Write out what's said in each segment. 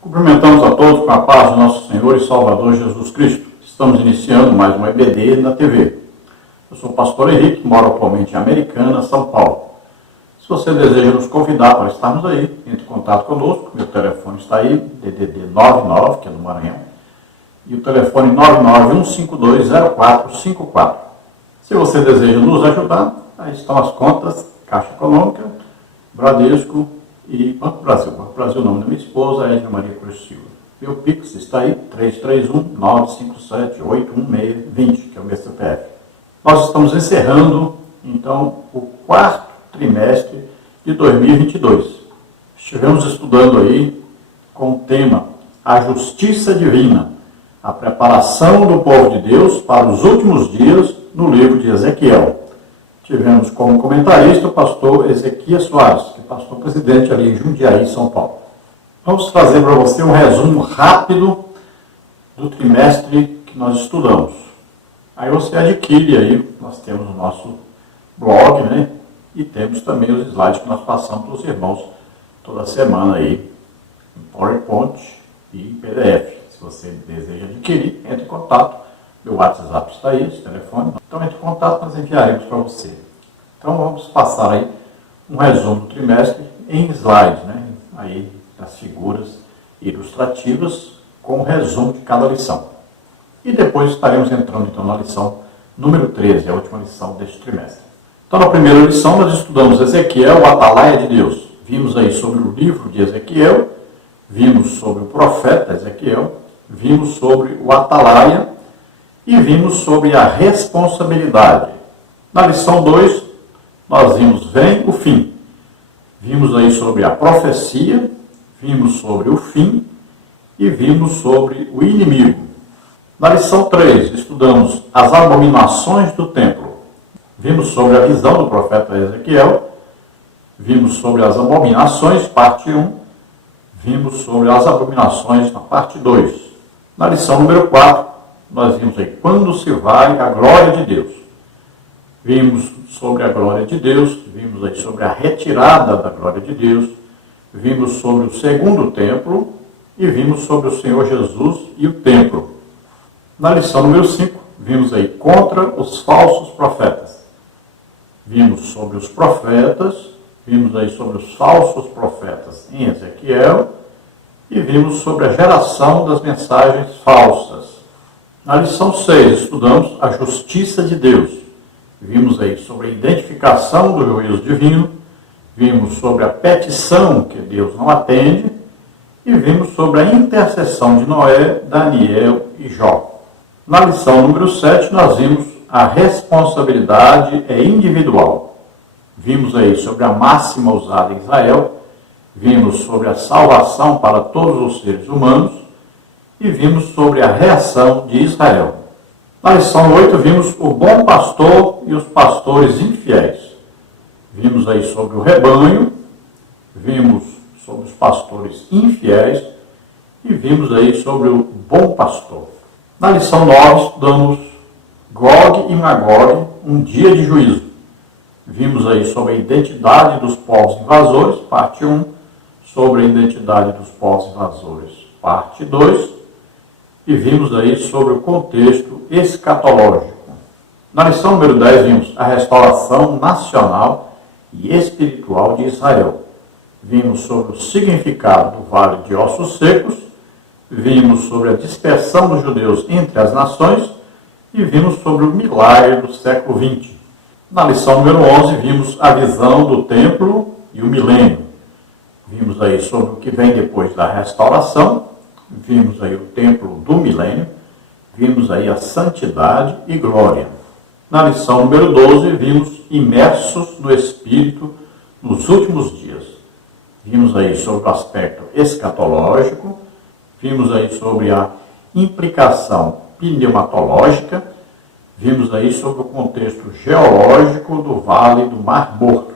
Cumprimentamos a todos com a paz do nosso Senhor e Salvador Jesus Cristo. Estamos iniciando mais uma EBD na TV. Eu sou o pastor Henrique, moro atualmente em Americana, São Paulo. Se você deseja nos convidar para estarmos aí, entre em contato conosco. Meu telefone está aí, DDD 99, que é do Maranhão, e o telefone 991520454. Se você deseja nos ajudar, aí estão as contas, Caixa Econômica, Bradesco e Banco Brasil. Banco Brasil, o nome da minha esposa é Edna Maria Cruz Silva. Meu Pix está aí, 331-957-81620, que é o meu CPF. Nós estamos encerrando, então, o quarto trimestre de 2022. Estivemos estudando aí com o tema A Justiça Divina, a preparação do povo de Deus para os últimos dias no livro de Ezequiel. Tivemos como comentarista o pastor Ezequias Soares, que é pastor presidente ali em Jundiaí, São Paulo. Vamos trazer para você um resumo rápido do trimestre que nós estudamos. Aí você adquire aí, nós temos o nosso blog, né? E temos também os slides que nós passamos para os irmãos toda semana aí, em PowerPoint e em PDF. Se você deseja adquirir, entre em contato. Meu WhatsApp está aí, esse telefone. Então entre em contato, nós enviaremos para você. Então vamos passar aí um resumo do trimestre em slides, né? Aí das figuras ilustrativas com o resumo de cada lição. E depois estaremos entrando então na lição número 13, a última lição deste trimestre. Então na primeira lição nós estudamos Ezequiel, o Atalaia de Deus. Vimos aí sobre o livro de Ezequiel, vimos sobre o profeta Ezequiel, vimos sobre o Atalaia e vimos sobre a responsabilidade. Na lição 2, nós vimos Vem o Fim. Vimos aí sobre a profecia, vimos sobre o fim e vimos sobre o inimigo. Na lição 3, estudamos as abominações do templo. Vimos sobre a visão do profeta Ezequiel, vimos sobre as abominações, parte 1, vimos sobre as abominações na parte 2. Na lição número 4, nós vimos aí quando se vai a glória de Deus. Vimos sobre a glória de Deus, vimos aí sobre a retirada da glória de Deus, vimos sobre o segundo templo e vimos sobre o Senhor Jesus e o templo. Na lição número 5, vimos aí contra os falsos profetas. Vimos sobre os profetas, vimos aí sobre os falsos profetas em Ezequiel e vimos sobre a geração das mensagens falsas. Na lição 6, estudamos a justiça de Deus. Vimos aí sobre a identificação do juízo divino, vimos sobre a petição que Deus não atende e vimos sobre a intercessão de Noé, Daniel e Jó. Na lição número 7, nós vimos a responsabilidade é individual. Vimos aí sobre a máxima usada em Israel, vimos sobre a salvação para todos os seres humanos e vimos sobre a reação de Israel. Na lição 8, vimos o bom pastor e os pastores infiéis. Vimos aí sobre o rebanho, vimos sobre os pastores infiéis e vimos aí sobre o bom pastor. Na lição 9, estudamos Gog e Magog, um dia de juízo. Vimos aí sobre a identidade dos povos invasores, parte 1, sobre a identidade dos povos invasores, parte 2, e vimos aí sobre o contexto escatológico. Na lição número 10, vimos a restauração nacional e espiritual de Israel. Vimos sobre o significado do vale de ossos secos, vimos sobre a dispersão dos judeus entre as nações e vimos sobre o milagre do século XX. Na lição número 11, vimos a visão do templo e o milênio. Vimos aí sobre o que vem depois da restauração, vimos aí o templo do milênio, vimos aí a santidade e glória. Na lição número 12, vimos imersos no Espírito nos últimos dias. Vimos aí sobre o aspecto escatológico, vimos aí sobre a implicação pneumatológica, vimos aí sobre o contexto geológico do Vale do Mar Morto.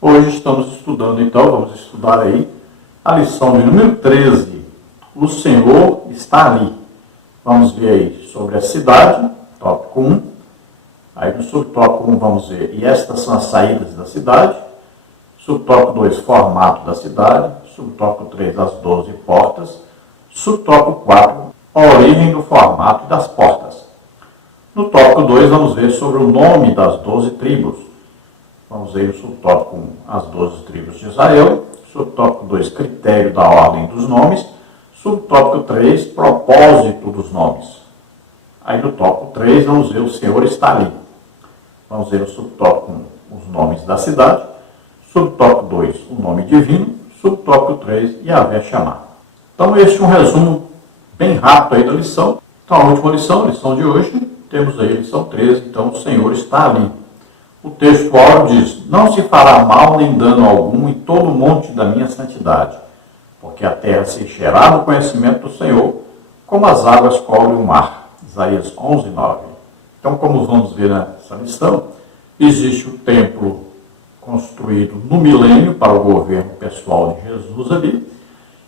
Hoje estamos estudando, então, vamos estudar aí a lição de número 13, o Senhor está ali. Vamos ver aí sobre a cidade, tópico 1. Aí no subtópico 1 vamos ver, e estas são as saídas da cidade. Subtópico 2, formato da cidade. subtópico 3, as 12 portas, subtópico 4, a origem do formato das portas. No tópico 2, vamos ver sobre o nome das 12 tribos. Vamos ver o subtópico 1, as 12 tribos de Israel. Subtópico 2, critério da ordem dos nomes. Subtópico 3, propósito dos nomes. Aí no tópico 3, vamos ver o Senhor está ali. Vamos ver no subtópico 1, os nomes da cidade. Subtópico 2, o nome divino. Subtópico 3, Yahvé chamar. Então, este é um resumo bem rápido aí da lição. Então, a última lição, a lição de hoje, temos aí a lição 13. Então, o Senhor está ali. O texto áureo diz: não se fará mal nem dano algum em todo o monte da minha santidade, porque a terra se encherá do conhecimento do Senhor, como as águas cobrem o mar. Isaías 11, 9. Então, como vamos ver nessa lição, existe o templo construído no milênio para o governo pessoal de Jesus ali,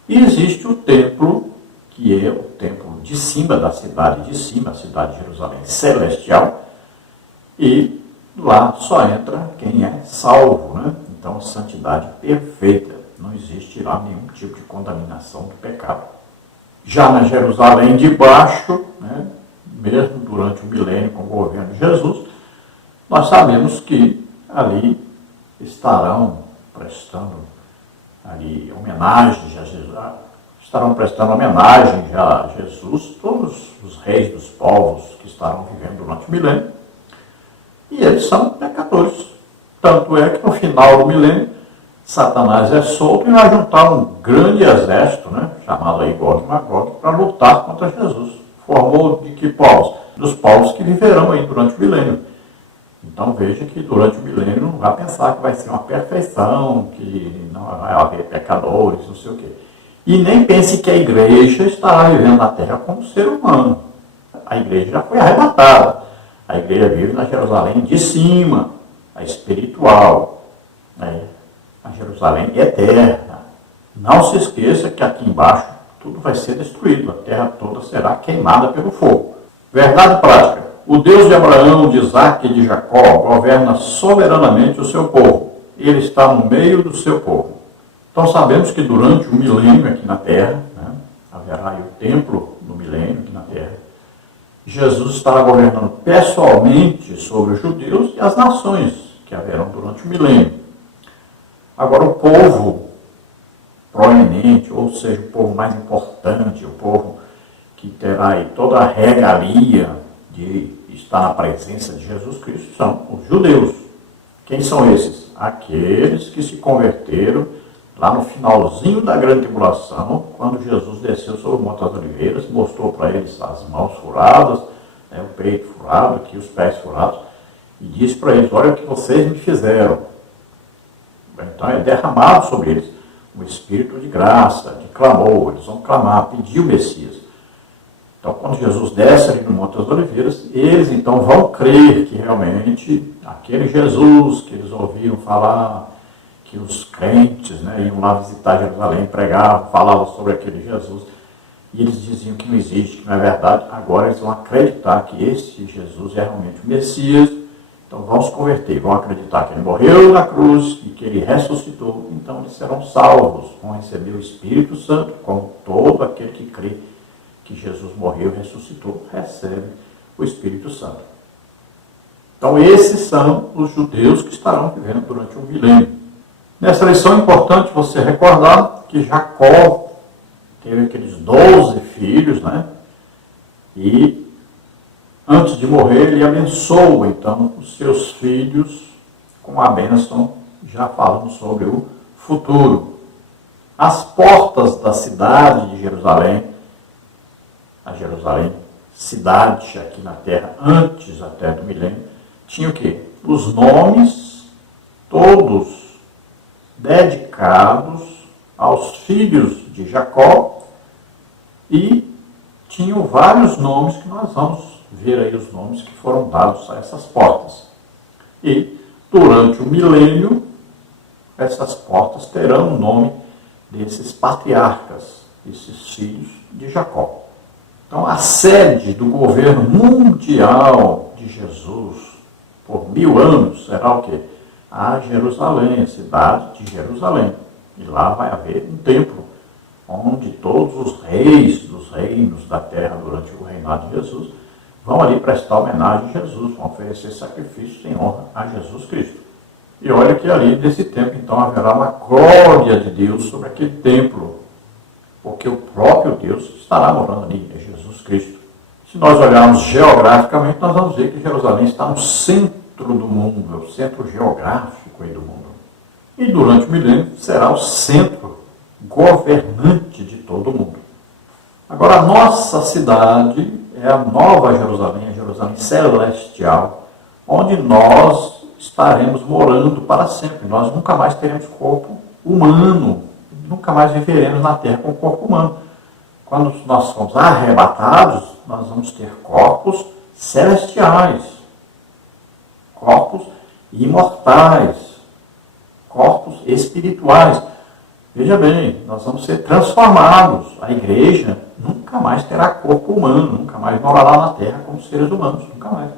e existe o templo, que é o templo de cima da cidade de cima, a cidade de Jerusalém celestial, e lá só entra quem é salvo, né? Então, santidade perfeita. Não existe lá nenhum tipo de contaminação do pecado. Já na Jerusalém de baixo, né, mesmo durante o milênio com o governo de Jesus, nós sabemos que ali estarão prestando ali homenagens a Jesus, estarão prestando homenagem a Jesus, todos os reis dos povos que estarão vivendo durante o milênio, e eles são pecadores. Tanto é que no final do milênio, Satanás é solto e vai juntar um grande exército, né, chamado aí Gog e Magog, para lutar contra Jesus. Formou de que povos? Dos povos que viverão aí durante o milênio. Então veja que durante o milênio não vai pensar que vai ser uma perfeição, que não vai haver pecadores, não sei o quê. E nem pense que a igreja estará vivendo na terra como ser humano. A igreja já foi arrebatada. A igreja vive na Jerusalém de cima, a espiritual, a Jerusalém eterna. Não se esqueça que aqui embaixo tudo vai ser destruído, a terra toda será queimada pelo fogo. Verdade prática: o Deus de Abraão, de Isaac e de Jacó governa soberanamente o seu povo. Ele está no meio do seu povo. Então sabemos que durante o milênio aqui na terra, né, haverá aí o templo no milênio aqui na terra, Jesus estará governando pessoalmente sobre os judeus e as nações que haverão durante o milênio. Agora, o povo proeminente, ou seja, o povo mais importante, o povo que terá aí toda a regalia de estar na presença de Jesus Cristo, são os judeus. Quem são esses? Aqueles que se converteram lá no finalzinho da grande tribulação, quando Jesus desceu sobre o Monte das Oliveiras, mostrou para eles as mãos furadas, né, o peito furado, aqui os pés furados, e disse para eles: olha o que vocês me fizeram. Então é derramado sobre eles um espírito de graça, de clamor. Eles vão clamar, pedir o Messias. Então, quando Jesus desce ali no Monte das Oliveiras, eles então vão crer que realmente aquele Jesus que eles ouviram falar, que os crentes, né, iam lá visitar Jerusalém, pregavam, falavam sobre aquele Jesus, e eles diziam que não existe, que não é verdade. Agora eles vão acreditar que esse Jesus é realmente o Messias. Então vão se converter, vão acreditar que ele morreu na cruz e que ele ressuscitou. Então eles serão salvos, vão receber o Espírito Santo, como todo aquele que crê que Jesus morreu e ressuscitou, recebe o Espírito Santo. Então esses são os judeus que estarão vivendo durante o milênio. Nessa lição é importante você recordar que Jacó teve aqueles 12 filhos, né? E antes de morrer, ele abençoa, então, os seus filhos com a bênção, já falando sobre o futuro. As portas da cidade de Jerusalém, a Jerusalém, cidade aqui na terra, antes até do milênio, tinha o quê? Os nomes, todos dedicados aos filhos de Jacó, e tinham vários nomes que nós vamos ver aí, os nomes que foram dados a essas portas. E durante o milênio, essas portas terão o nome desses patriarcas, esses filhos de Jacó. Então, a sede do governo mundial de Jesus por 1000 anos será o quê? A Jerusalém, a cidade de Jerusalém. E lá vai haver um templo, onde todos os reis dos reinos da terra durante o reinado de Jesus vão ali prestar homenagem a Jesus, vão oferecer sacrifícios em honra a Jesus Cristo. E olha que ali, nesse templo, então, haverá uma glória de Deus sobre aquele templo, porque o próprio Deus estará morando ali, é Jesus Cristo. Se nós olharmos geograficamente, nós vamos ver que Jerusalém está no centro do mundo, é o centro geográfico aí do mundo. E durante o milênio será o centro governante de todo o mundo. Agora, a nossa cidade é a nova Jerusalém, a Jerusalém celestial, onde nós estaremos morando para sempre. Nós nunca mais teremos corpo humano, nunca mais viveremos na terra com corpo humano. Quando nós formos arrebatados, nós vamos ter corpos celestiais, corpos imortais, corpos espirituais. Veja bem, nós vamos ser transformados. A igreja nunca mais terá corpo humano, nunca mais morará na terra como seres humanos, nunca mais.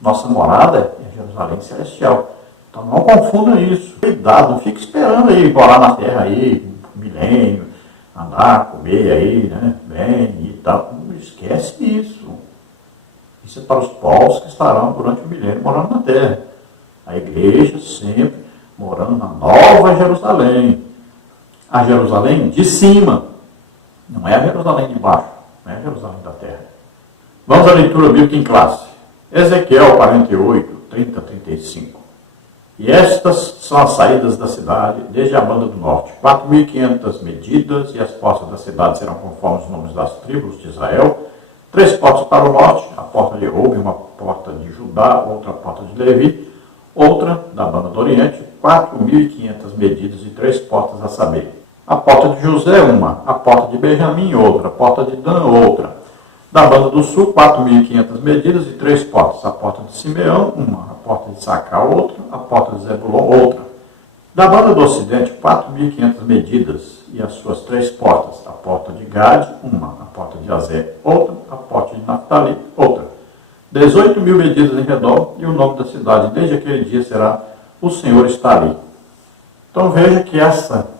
Nossa morada é Jerusalém celestial. Então não confundam isso. Cuidado, não fique esperando aí morar na terra aí, milênio, andar, comer aí, né, bem e tal. Não esquece isso. Isso é para os povos que estarão durante o milênio morando na terra. A igreja sempre morando na nova Jerusalém. A Jerusalém de cima, não é a Jerusalém de baixo, não é a Jerusalém da terra. Vamos à leitura bíblica em classe. Ezequiel 48, 30 a 35. E estas são as saídas da cidade, desde a banda do norte, 4.500 medidas, e as portas da cidade serão conforme os nomes das tribos de Israel. 3 portas para o norte, a porta de Rubem, uma porta de Judá, outra porta de Levi, outra da banda do oriente, 4.500 medidas e 3 portas a saber. A porta de José, uma. A porta de Benjamim, outra. A porta de Dan, outra. Da banda do sul, 4.500 medidas e 3 portas. A porta de Simeão, uma. A porta de Sacar, outra. A porta de Zebulon, outra. Da banda do ocidente, 4.500 medidas e as suas 3 portas. A porta de Gade, uma. A porta de Azer, outra. A porta de Naftali, outra. 18.000 medidas em redor, e o nome da cidade desde aquele dia será O Senhor está ali. Então veja que essa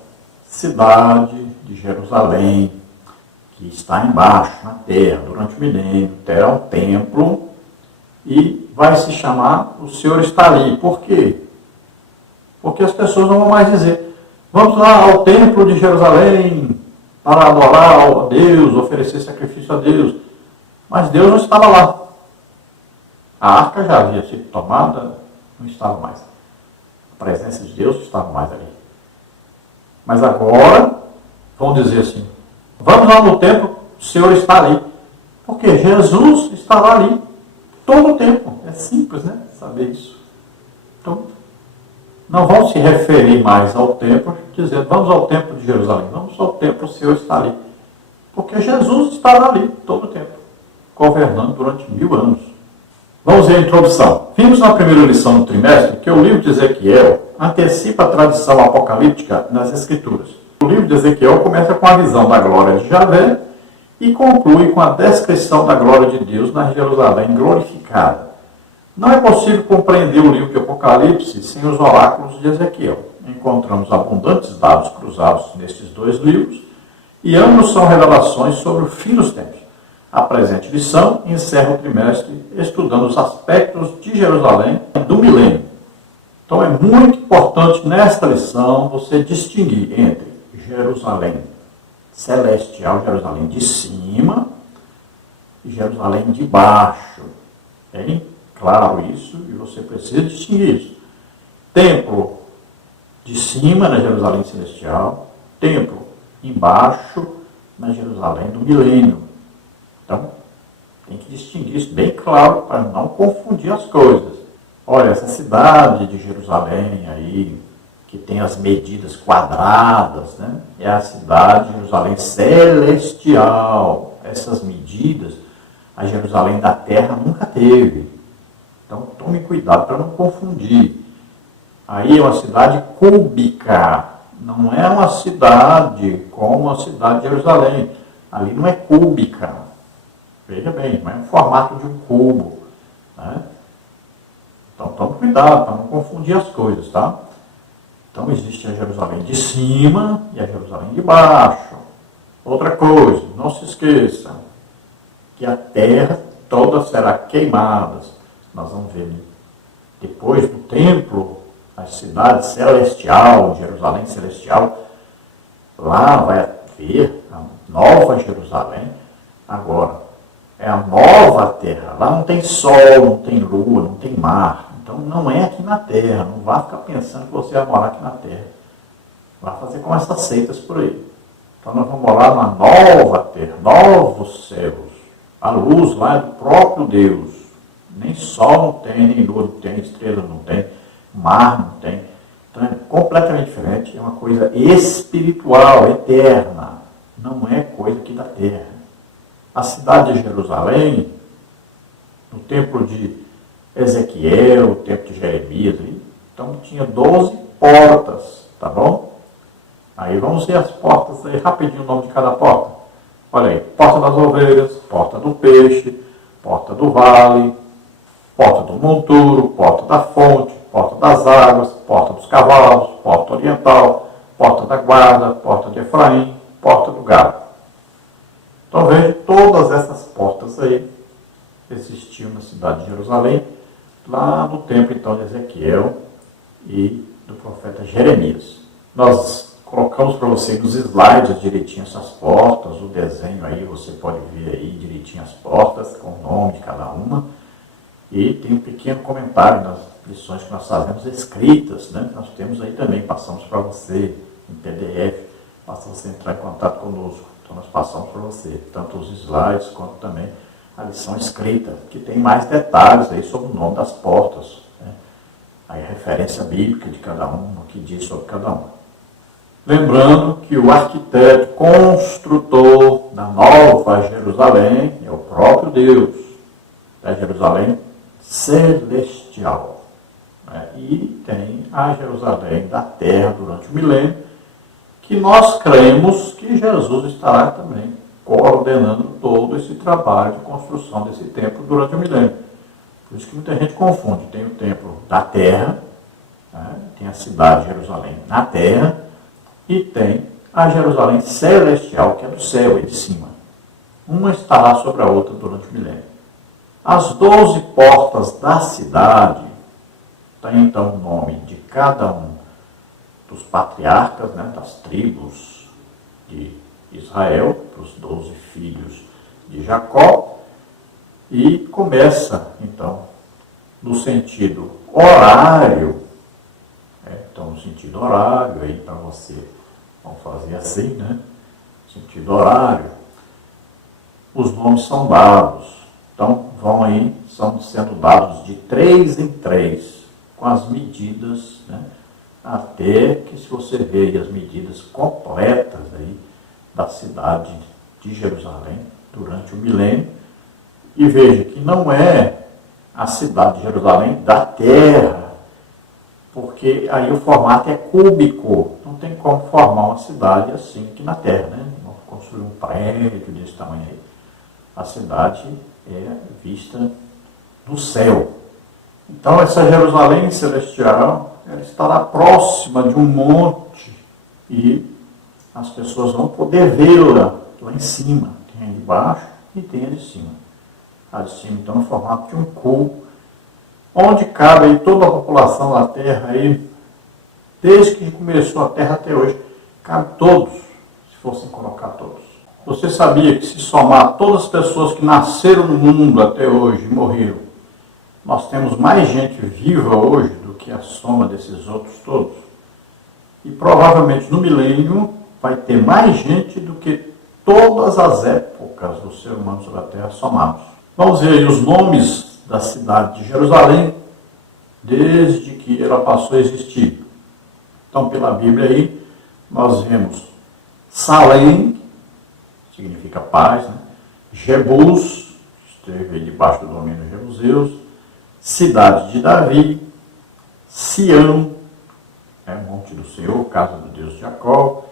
cidade de Jerusalém, que está embaixo, na terra, durante o milênio, terá um templo e vai se chamar O Senhor está ali. Por quê? Porque as pessoas não vão mais dizer, vamos lá ao templo de Jerusalém para adorar a Deus, oferecer sacrifício a Deus. Mas Deus não estava lá. A arca já havia sido tomada, não estava mais. A presença de Deus não estava mais ali. Mas agora, vão dizer assim, vamos lá no templo, o Senhor está ali. Porque Jesus estará ali todo o tempo. É simples, né? Saber isso. Então, não vão se referir mais ao templo, dizendo, vamos ao templo de Jerusalém. Vamos ao templo, o Senhor está ali. Porque Jesus estará ali todo o tempo, governando durante 1000 anos. Vamos ver a introdução. Vimos na primeira lição do trimestre que o livro de Ezequiel antecipa a tradição apocalíptica nas Escrituras. O livro de Ezequiel começa com a visão da glória de Javé e conclui com a descrição da glória de Deus na Jerusalém glorificada. Não é possível compreender o livro de Apocalipse sem os oráculos de Ezequiel. Encontramos abundantes dados cruzados nestes 2 livros e ambos são revelações sobre o fim dos tempos. A presente lição encerra o trimestre estudando os aspectos de Jerusalém do milênio. Então é muito importante nesta lição você distinguir entre Jerusalém celestial, Jerusalém de cima e Jerusalém de baixo. Bem claro isso e você precisa distinguir isso. Templo de cima na Jerusalém celestial, templo embaixo na Jerusalém do milênio. Então, tem que distinguir isso bem claro para não confundir as coisas. Olha, essa cidade de Jerusalém aí, que tem as medidas quadradas, né? É a cidade de Jerusalém celestial. Essas medidas, a Jerusalém da terra nunca teve. Então, tome cuidado para não confundir. Aí é uma cidade cúbica, não é uma cidade como a cidade de Jerusalém. Ali não é cúbica. Veja bem, não é um formato de um cubo. Né? Então, tome cuidado para não confundir as coisas, tá? Então existe a Jerusalém de cima e a Jerusalém de baixo. Outra coisa, não se esqueça que a terra toda será queimada. Nós vamos ver depois do templo, a cidade celestial, Jerusalém celestial, lá vai haver a nova Jerusalém. Agora, é a nova terra. Lá não tem sol, não tem lua, não tem mar. Então não é aqui na terra. Não vá ficar pensando que você vai morar aqui na terra. Vai fazer como essas seitas por aí. Então nós vamos morar na nova terra, novos céus. A luz lá é do próprio Deus. Nem sol não tem, nem lua não tem, estrela não tem, mar não tem. Então é completamente diferente. É uma coisa espiritual, eterna. Não é coisa aqui da terra. A cidade de Jerusalém, no templo de Ezequiel, o templo de Jeremias, então tinha 12 portas, tá bom? Aí vamos ver as portas aí, rapidinho o nome de cada porta. Olha aí, porta das ovelhas, porta do peixe, porta do vale, porta do monturo, porta da fonte, porta das águas, porta dos cavalos, porta oriental, porta da guarda, porta de Efraim, porta do gado. Então veja, todas essas portas aí existiam na cidade de Jerusalém, lá no templo então de Ezequiel e do profeta Jeremias. Nós colocamos para você nos slides direitinho essas portas, o desenho aí, você pode ver aí direitinho as portas, com o nome de cada uma. E tem um pequeno comentário nas lições que nós fazemos escritas, né? Nós temos aí também, passamos para você em PDF, basta você entrar em contato conosco. Então nós passamos para você, tanto os slides quanto também a lição escrita, que tem mais detalhes aí sobre o nome das portas, né? Aí a referência bíblica de cada um, o que diz sobre cada um. Lembrando que o arquiteto construtor da Nova Jerusalém é o próprio Deus, da Jerusalém celestial, né? E tem a Jerusalém da terra durante o milênio, que nós cremos que Jesus estará também coordenando todo esse trabalho de construção desse templo durante o milênio. Por isso que muita gente confunde. Tem o templo da terra, né? Tem a cidade de Jerusalém na terra, e tem a Jerusalém celestial, que é do céu, é de cima. Uma estará sobre a outra durante o milênio. As 12 portas da cidade têm então o nome de cada um dos patriarcas, né, das tribos de Israel, os 12 filhos de Jacó, e começa, então, no sentido horário, então no sentido horário, aí para você, vamos fazer assim, né, sentido horário, os nomes são dados, então vão aí, são sendo dados de 3 em 3, com as medidas, né, até que se você ver aí as medidas completas aí da cidade de Jerusalém durante o milênio, e veja que não é a cidade de Jerusalém da terra, porque aí o formato é cúbico, não tem como formar uma cidade assim aqui na terra, né? Vamos construir um prédio desse tamanho aí. A cidade é vista no céu. Então essa Jerusalém celestial, ela estará próxima de um monte e as pessoas vão poder vê-la lá em cima. Tem a de baixo e tem a de cima. A de cima, então, no formato de um cubo, onde cabe aí toda a população da Terra, aí, desde que começou a Terra até hoje, cabe todos, se fossem colocar todos. Você sabia que se somar todas as pessoas que nasceram no mundo até hoje e morreram, nós temos mais gente viva hoje do que a soma desses outros todos? E provavelmente no milênio vai ter mais gente do que todas as épocas do ser humano sobre a Terra somados. Vamos ver aí os nomes da cidade de Jerusalém desde que ela passou a existir. Então, pela Bíblia aí, nós vemos Salém, significa paz, né? Jebus, esteve aí debaixo do domínio dos jebuseus, cidade de Davi, Sião, monte do Senhor, casa do Deus de Jacó,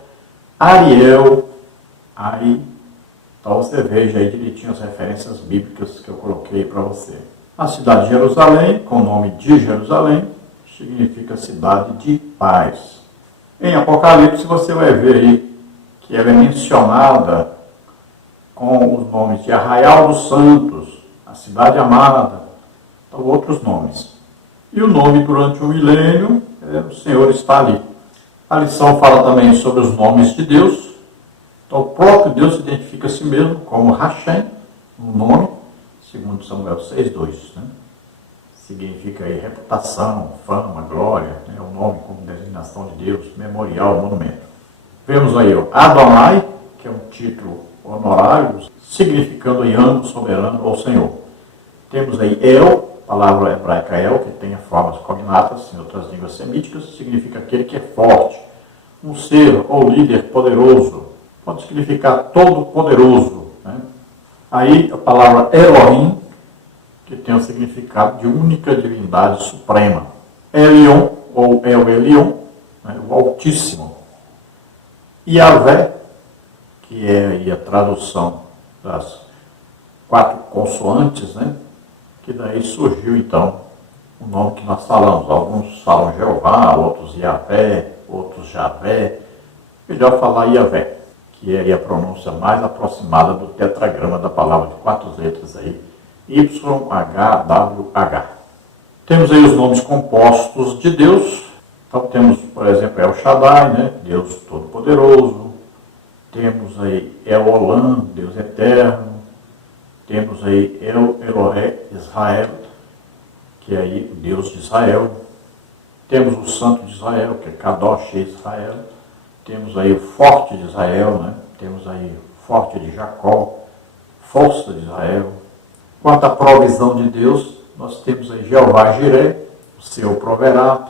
Ariel, aí, então você veja aí direitinho as referências bíblicas que eu coloquei para você. A cidade de Jerusalém, com o nome de Jerusalém, significa cidade de paz. Em Apocalipse você vai ver aí que ela é mencionada com os nomes de Arraial dos Santos, a Cidade Amada, então outros nomes. E o nome durante o milênio, o Senhor está ali. A lição fala também sobre os nomes de Deus. Então o próprio Deus identifica a si mesmo como Hashem, um nome, segundo Samuel 6,2. Né? Significa aí reputação, fama, glória, né? O nome como designação de Deus, memorial, monumento. Vemos aí o Adonai, que é um título honorário, significando aí amo, soberano ou Senhor. Temos aí El, palavra hebraica El, que tem formas cognatas em outras línguas semíticas, significa aquele que é forte, um ser ou líder poderoso, pode significar todo poderoso. Né? Aí a palavra Elohim, que tem o significado de única divindade suprema. Elion, ou El Elion, né? O Altíssimo. Yahvé, que é aí a tradução das 4 consoantes, né? Que daí surgiu então o nome que nós falamos. Alguns falam Jeová, outros Yahvé, outros Javé. Melhor falar Yahvé, que é aí a pronúncia mais aproximada do tetragrama da palavra de 4 letras aí, YHWH. Temos aí os nomes compostos de Deus. Então temos, por exemplo, El Shaddai, né? Deus Todo-Poderoso. Temos aí El Olam, Deus Eterno. Temos aí El Elohe Israel, que é aí o Deus de Israel. Temos o Santo de Israel, que é Kadosh Israel. Temos aí o Forte de Israel, né? Temos aí o Forte de Jacó, Força de Israel. Quanto à provisão de Deus, nós temos aí Jeová Jiré, o Senhor proverá.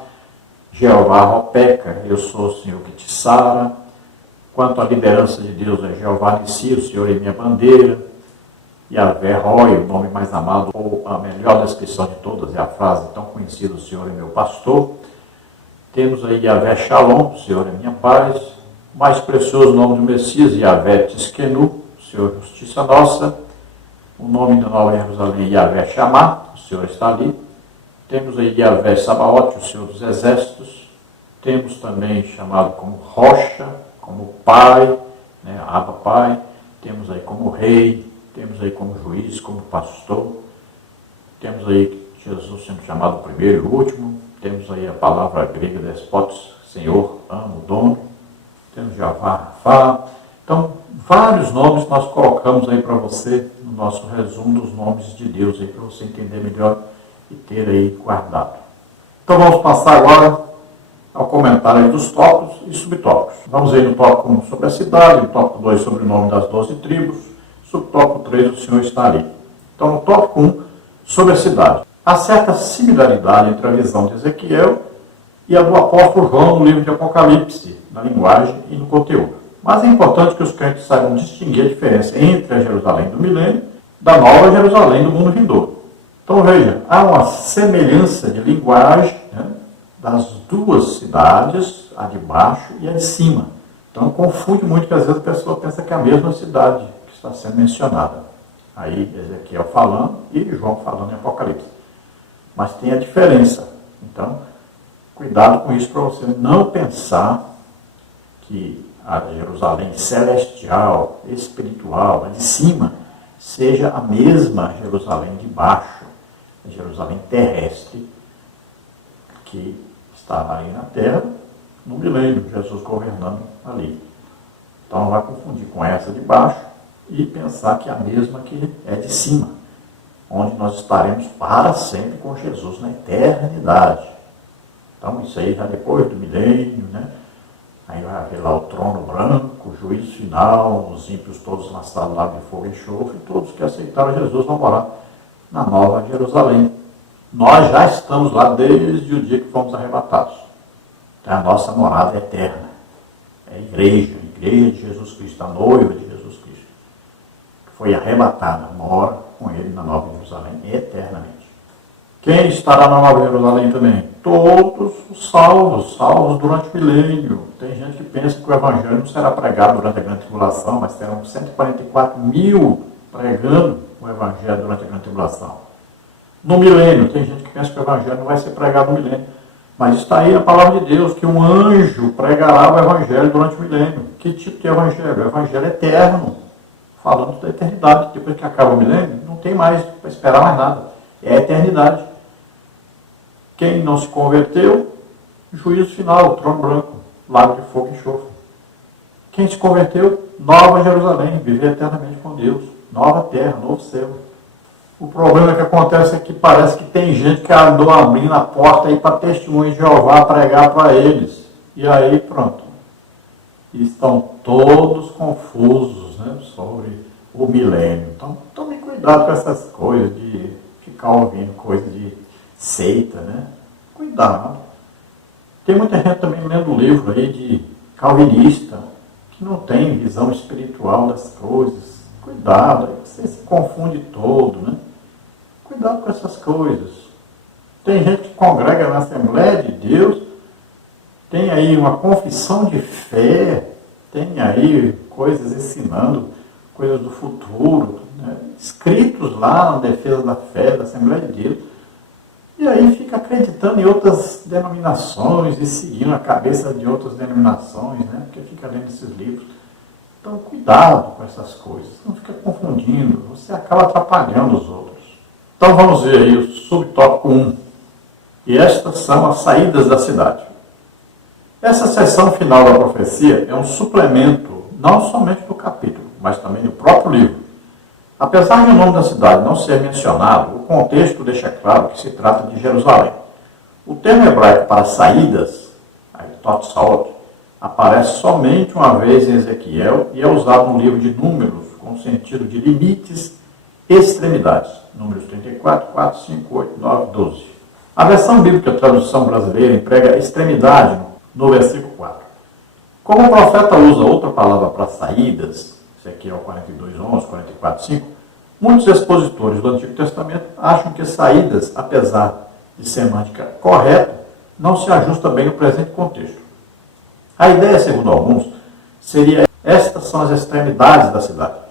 Jeová Ropeca, eu sou o Senhor que te sara. Quanto à liderança de Deus, é Jeová Nissi, o Senhor é minha bandeira. Yahvé Roi, o nome mais amado, ou a melhor descrição de todas, é a frase tão conhecida, o Senhor é meu pastor. Temos aí Yahvé Shalom, o Senhor é minha paz. O mais precioso nome do Messias, Yahvé Tiskenu, o Senhor é justiça nossa. O nome da Nova Jerusalém, Yahvé Shammah, o Senhor está ali. Temos aí Yahvé Sabaoth, o Senhor dos Exércitos. Temos também chamado como Rocha, como Pai, né, Abba Pai. Temos aí como Rei, temos aí como Juiz, como Pastor. Temos aí Jesus sendo chamado o primeiro e o último. Temos aí a palavra grega despotos, Senhor, amo, dono. Temos Javá, Rafá. Então, vários nomes nós colocamos aí para você no nosso resumo dos nomes de Deus, aí para você entender melhor e ter aí guardado. Então, vamos passar agora ao comentário aí dos tópicos e subtópicos. Vamos aí no tópico 1 sobre a cidade, no tópico 2 sobre o nome das 12 tribos, subtópico 3 o Senhor está ali. Então, no tópico 1 sobre a cidade. Há certa similaridade entre a visão de Ezequiel e a do apóstolo João no livro de Apocalipse, na linguagem e no conteúdo. Mas é importante que os crentes saibam distinguir a diferença entre a Jerusalém do milênio da nova Jerusalém do mundo vindouro. Então veja, há uma semelhança de linguagem, né, das duas cidades, a de baixo e a de cima. Então confunde muito que às vezes a pessoa pensa que é a mesma cidade que está sendo mencionada. Aí Ezequiel falando e João falando em Apocalipse. Mas tem a diferença. Então, cuidado com isso para você não pensar que a Jerusalém celestial, espiritual, a de cima, seja a mesma Jerusalém de baixo, a Jerusalém terrestre, que está aí na terra, no milênio, Jesus governando ali. Então não vai confundir com essa de baixo e pensar que é a mesma que é de cima, onde nós estaremos para sempre com Jesus na eternidade. Então isso aí já depois do milênio, né? Aí vai haver lá o trono branco, o juízo final, os ímpios todos lançados lá de fogo e enxofre, e todos que aceitaram Jesus vão morar na Nova Jerusalém. Nós já estamos lá desde o dia que fomos arrebatados. Então a nossa morada é eterna. É a igreja de Jesus Cristo, a noiva de Jesus Cristo, que foi arrebatada, mora com ele na Nova Jerusalém eternamente. Quem estará na Nova Jerusalém também? Todos os salvos durante o milênio. Tem gente que pensa que o Evangelho não será pregado durante a grande tribulação, mas terão 144 mil pregando o Evangelho durante a grande tribulação. No milênio, tem gente que pensa que o Evangelho não vai ser pregado no milênio, Mas está aí a palavra de Deus, que um anjo pregará o evangelho durante o milênio. Que tipo de evangelho? O evangelho eterno, falando da eternidade. Depois que acaba o milênio, não tem mais para esperar mais nada. É a eternidade. Quem não se converteu, juízo final, trono branco, lago de fogo e enxofre. Quem se converteu, nova Jerusalém, viver eternamente com Deus, nova terra, novo céu. O problema que acontece é que parece que tem gente que andou abrindo a porta aí para testemunho de Jeová pregar para eles. E aí pronto. Estão todos confusos, né, sobre o milênio. Então tome cuidado com essas coisas de ficar ouvindo coisa de seita, né? Cuidado. Tem muita gente também lendo livro aí de calvinista, que não tem visão espiritual das coisas. Cuidado, aí você se confunde todo, né? Cuidado com essas coisas. Tem gente que congrega na Assembleia de Deus, tem aí uma confissão de fé, tem aí coisas ensinando, coisas do futuro, né? Escritos lá na defesa da fé, da Assembleia de Deus. E aí fica acreditando em outras denominações e seguindo a cabeça de outras denominações, né? Porque fica lendo esses livros. Então, cuidado com essas coisas. Não fica confundindo. Você acaba atrapalhando os outros. Então, vamos ver aí o subtópico 1. E estas são as saídas da cidade. Essa seção final da profecia é um suplemento, não somente do capítulo, mas também do próprio livro. Apesar de o nome da cidade não ser mencionado, o contexto deixa claro que se trata de Jerusalém. O termo hebraico para saídas, Totsot, aparece somente uma vez em Ezequiel e é usado no livro de Números, com o sentido de limites e extremidades. Números 34, 4, 5, 8, 9, 12. A versão bíblica, a tradução brasileira, emprega extremidade no versículo 4. Como o profeta usa outra palavra para saídas, Ezequiel 42, 11, 44, 5, muitos expositores do Antigo Testamento acham que saídas, apesar de semântica correta, não se ajusta bem no presente contexto. A ideia, segundo alguns, seria: estas são as extremidades da cidade.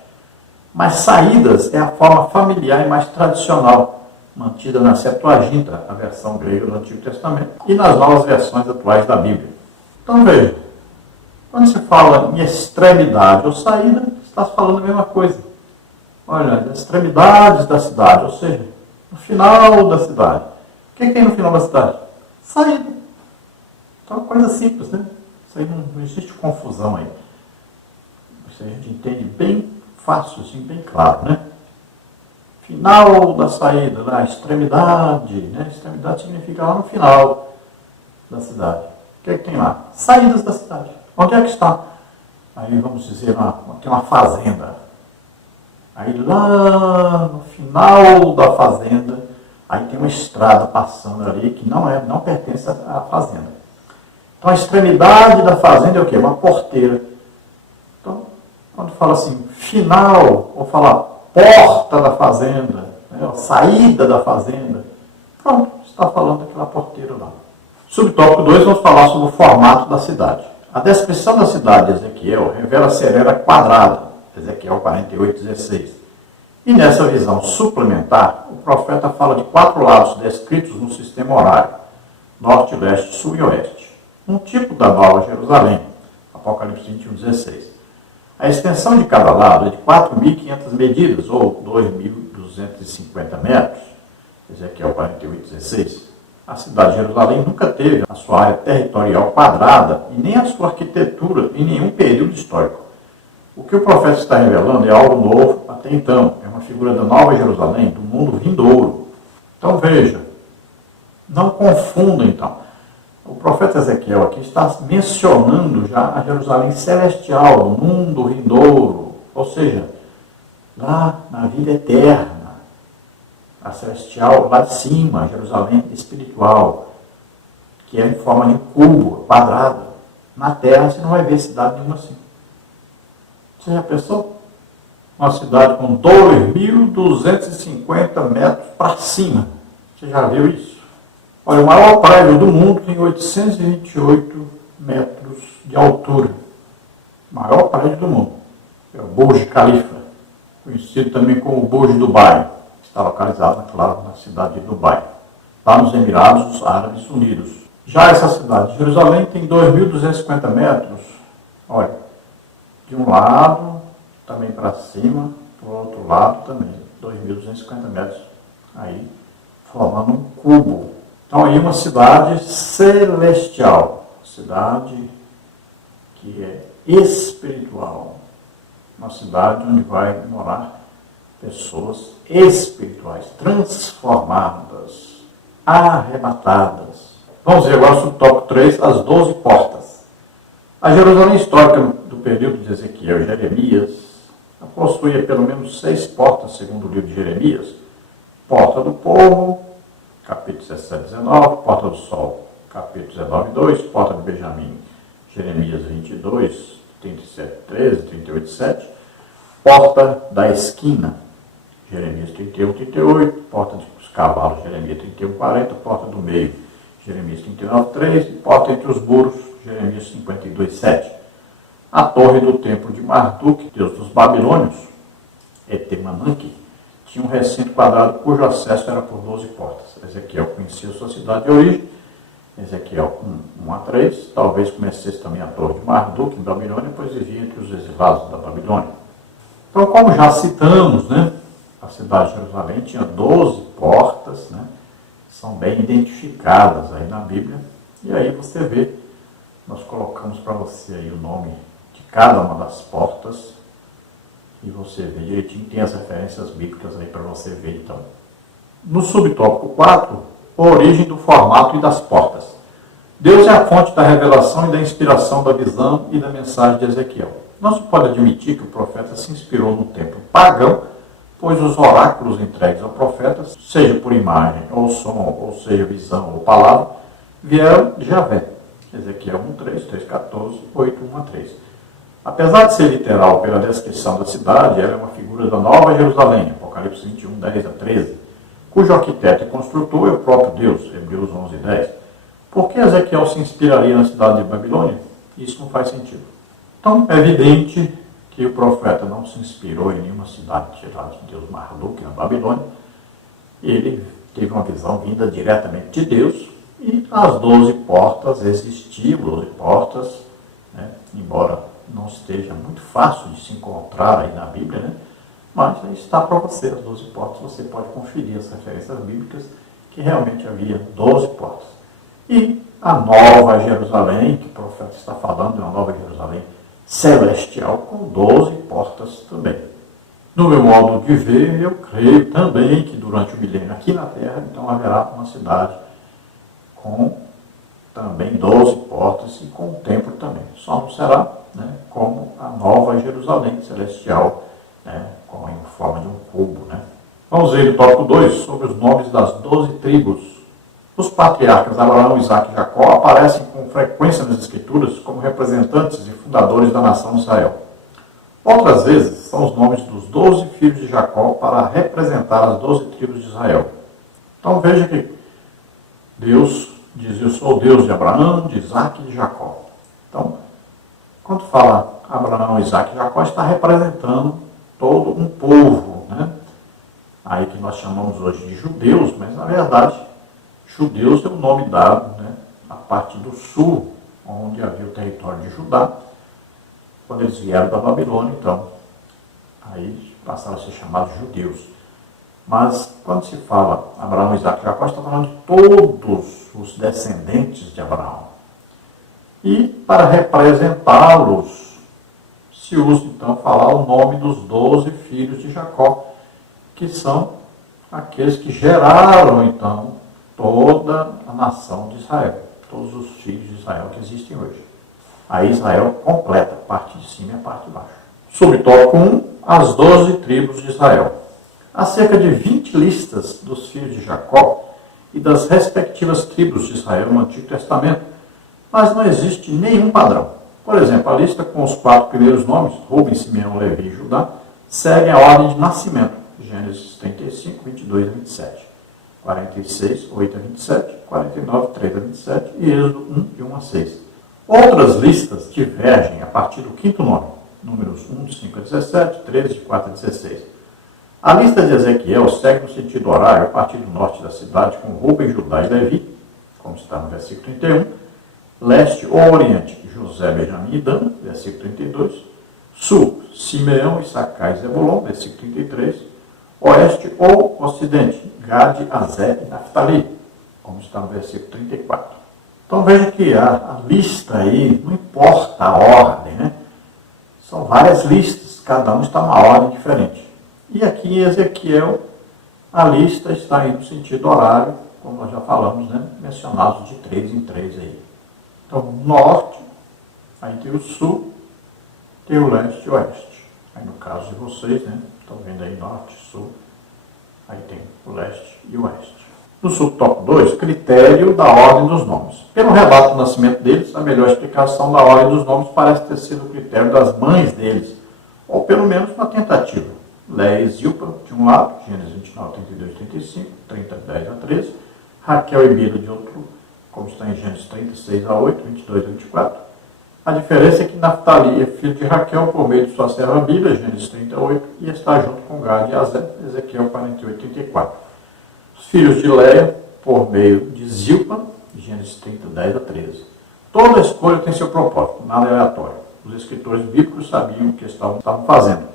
Mas saídas é a forma familiar e mais tradicional, mantida na Septuaginta, a versão grega do Antigo Testamento, e nas novas versões atuais da Bíblia. Então veja, quando se fala em extremidade ou saída, está se falando a mesma coisa. Olha, as extremidades da cidade, ou seja, no final da cidade. O que tem no final da cidade? Saída. Então é uma coisa simples, né? Isso aí não existe confusão aí. Isso aí a gente entende bem fácil, assim, bem claro, né? Final da saída, a extremidade, né? Extremidade significa lá no final da cidade. O que é que tem lá? Saídas da cidade. Onde é que está? Aí vamos dizer, tem uma fazenda. Aí lá no final da fazenda, aí tem uma estrada passando ali que não pertence à fazenda. Então a extremidade da fazenda é o quê? Uma porteira. Então, quando fala assim, final, ou falar porta da fazenda, né, a saída da fazenda, pronto, está falando daquela porteira lá. Subtópico 2, vamos falar sobre o formato da cidade. A descrição da cidade de Ezequiel revela ser era quadrada, Ezequiel 48, 16. E nessa visão suplementar, o profeta fala de 4 lados descritos no sistema horário, norte, leste, sul e oeste. Um tipo da Nova Jerusalém, Apocalipse 21, 16. A extensão de cada lado é de 4.500 medidas, ou 2.250 metros, Ezequiel 48, 16. A cidade de Jerusalém nunca teve a sua área territorial quadrada e nem a sua arquitetura em nenhum período histórico. O que o profeta está revelando é algo novo até então. É uma figura da Nova Jerusalém, do mundo vindouro. Então veja, não confunda então. O profeta Ezequiel aqui está mencionando já a Jerusalém celestial, o mundo vindouro, ou seja, lá na vida eterna. A celestial lá de cima, a Jerusalém espiritual, que é em forma de cubo, quadrada. Na terra você não vai ver cidade nenhuma assim. Você já pensou? Uma cidade com 2.250 metros para cima. Você já viu isso? Olha, o maior prédio do mundo tem 828 metros de altura. O maior prédio do mundo. É o Burj Khalifa, conhecido também como Burj Dubai. Está localizado, claro, na cidade de Dubai, lá nos Emirados Árabes Unidos. Já essa cidade de Jerusalém tem 2.250 metros, olha, de um lado, também para cima, do outro lado também, 2.250 metros, aí formando um cubo. Então aí uma cidade celestial, cidade que é espiritual, uma cidade onde vai morar pessoas espirituais, transformadas, arrebatadas. Vamos ver agora sobre o tópico 3, as 12 portas. A Jerusalém histórica do período de Ezequiel e Jeremias possuía pelo menos 6 portas, segundo o livro de Jeremias. Porta do povo, capítulo 17, 19, porta do sol, capítulo 19, 2, porta de Benjamim, Jeremias 22, 37, 13, 38, 7, porta da esquina, Jeremias 31, 38, porta dos cavalos, Jeremias 31, 40, porta do meio, Jeremias 39, 3, e porta entre os muros, Jeremias 52, 7. A torre do templo de Marduk, deus dos babilônios, Etemananque, tinha um recinto quadrado cujo acesso era por 12 portas. Ezequiel conhecia sua cidade de origem, Ezequiel 1 a 3, talvez conhecesse também a torre de Marduk em Babilônia, pois vivia entre os exilados da Babilônia. Então, como já citamos, a cidade de Jerusalém tinha 12 portas, são bem identificadas aí na Bíblia, e aí você vê, nós colocamos para você aí o nome de cada uma das portas, e você vê direitinho, tem as referências bíblicas aí para você ver então. No subtópico 4, a origem do formato e das portas. Deus é a fonte da revelação e da inspiração da visão e da mensagem de Ezequiel. Não se pode admitir que o profeta se inspirou no templo pagão, pois os oráculos entregues ao profeta, seja por imagem, ou som, ou seja visão, ou palavra, vieram de Javé. Ezequiel 1:3, 3:14, 8:1-3. Apesar de ser literal pela descrição da cidade, ela é uma figura da Nova Jerusalém, Apocalipse 21, 10-13, cujo arquiteto e construtor é o próprio Deus, Hebreus 11:10. Por que Ezequiel se inspiraria na cidade de Babilônia? Isso não faz sentido. Então, é evidente que o profeta não se inspirou em nenhuma cidade tirada de Deus, Marduk, na Babilônia. Ele teve uma visão vinda diretamente de Deus, e as 12 portas existiam, 12 portas, embora não esteja muito fácil de se encontrar aí na Bíblia, mas aí está para você, as 12 portas, você pode conferir as referências bíblicas, que realmente havia 12 portas. E a Nova Jerusalém, que o profeta está falando, é uma Nova Jerusalém celestial, com 12 portas também. No meu modo de ver, eu creio também que durante o milênio aqui na Terra, então haverá uma cidade com também 12 portas e com o templo também. Só não será como a Nova Jerusalém celestial, em forma de um cubo. Vamos ver o tópico 2 sobre os nomes das 12 tribos. Os patriarcas Abraão, Isaque e Jacó aparecem com frequência nas Escrituras como representantes e fundadores da nação de Israel. Outras vezes são os nomes dos 12 filhos de Jacó para representar as 12 tribos de Israel. Então veja que Deus diz: eu sou o Deus de Abraão, de Isaque e de Jacó. Então, quando fala Abraão, Isaque e Jacó, está representando todo um povo, aí que nós chamamos hoje de judeus, mas na verdade, judeus é o nome dado à parte do sul, onde havia o território de Judá. Quando eles vieram da Babilônia, então, aí passaram a ser chamados judeus. Mas, quando se fala Abraão, Isaque e Jacó, está falando de todos os descendentes de Abraão. E, para representá-los, se usa, então, falar o nome dos 12 filhos de Jacó, que são aqueles que geraram, então, toda a nação de Israel, todos os filhos de Israel que existem hoje. Aí Israel completa, a parte de cima e a parte de baixo. Subtópico 1, as 12 tribos de Israel. Há cerca de 20 listas dos filhos de Jacó e das respectivas tribos de Israel no Antigo Testamento, mas não existe nenhum padrão. Por exemplo, a lista com os 4 primeiros nomes, Rubem, Simeão, Levi e Judá, segue a ordem de nascimento, Gênesis 35, 22 a 27, 46, 8 a 27, 49, 3 a 27 e Êxodo 1, de 1 a 6. Outras listas divergem a partir do 5º nome, números 1, de 5 a 17, 13, de 4 a 16. A lista de Ezequiel segue no sentido horário a partir do norte da cidade, com Rubem, Judá e Levi, como está no versículo 31. Leste ou oriente, José, Benjamim e Dan, versículo 32. Sul, Simeão, Issacar e Zebulon, versículo 33. Oeste ou ocidente, Gade, Aser e Naftali, como está no versículo 34. Então veja que a lista aí, não importa a ordem, né? São várias listas, cada um está numa ordem diferente. E aqui em Ezequiel, a lista está aí no sentido horário, como nós já falamos, né? Mencionados de 3 em 3 aí. Então, norte, aí tem o sul, tem o leste e o oeste. Aí no caso de vocês, né? Estão vendo aí norte, sul, aí tem o leste e o oeste. No subtópico 2, critério da ordem dos nomes. Pelo relato do nascimento deles, a melhor explicação da ordem dos nomes parece ter sido o critério das mães deles, ou pelo menos uma tentativa. Léia e Zilpa, de um lado, Gênesis 29, 32, 35, 30, 10 a 13. Raquel e Bila, de outro, como está em Gênesis 36 a 8, 22 a 24. A diferença é que Naftali é filho de Raquel por meio de sua serva Bila, Gênesis 38, e está junto com Gade e Aser, Ezequiel 48, 34. Os filhos de Léia, por meio de Zilpa, Gênesis 30, 10 a 13. Toda escolha tem seu propósito, nada é aleatório. Os escritores bíblicos sabiam o que estavam fazendo.